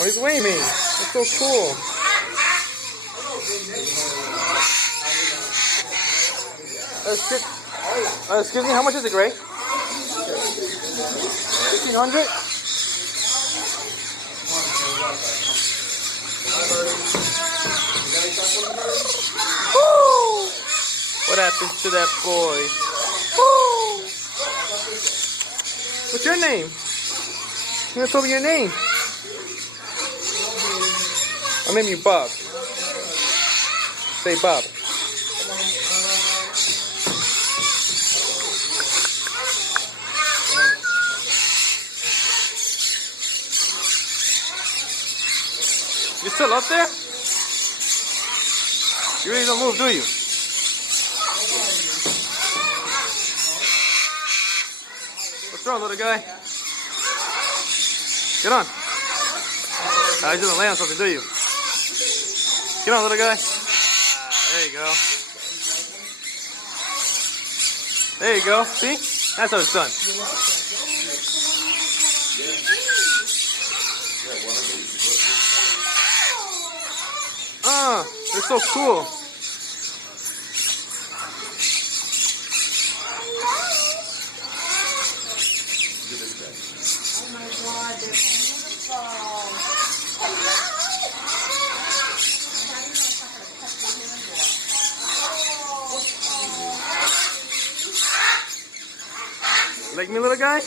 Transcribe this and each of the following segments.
Oh, he's waving. That's so cool. Excuse me, how much is it, Gray? 1,500? Woo! What happened to that boy? Woo! What's your name? You never told me your name. I'll name you Bob. Say Bob. You still up there? You really don't move, do you? What's wrong, little guy? Get on. You didn't lay on something, do you? Get on, little guy. There you go. There you go. See? That's how it's done. They're so cool. Oh my God, they're beautiful. Like me, little guy?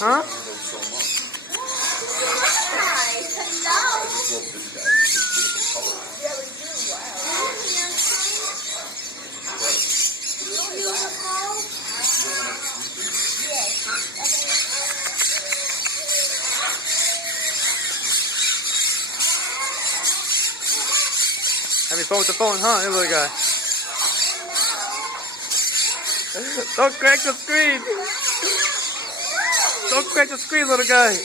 Huh? Having fun with the phone, huh, you little guy? Don't crack the screen! Don't crack the screen, little guy!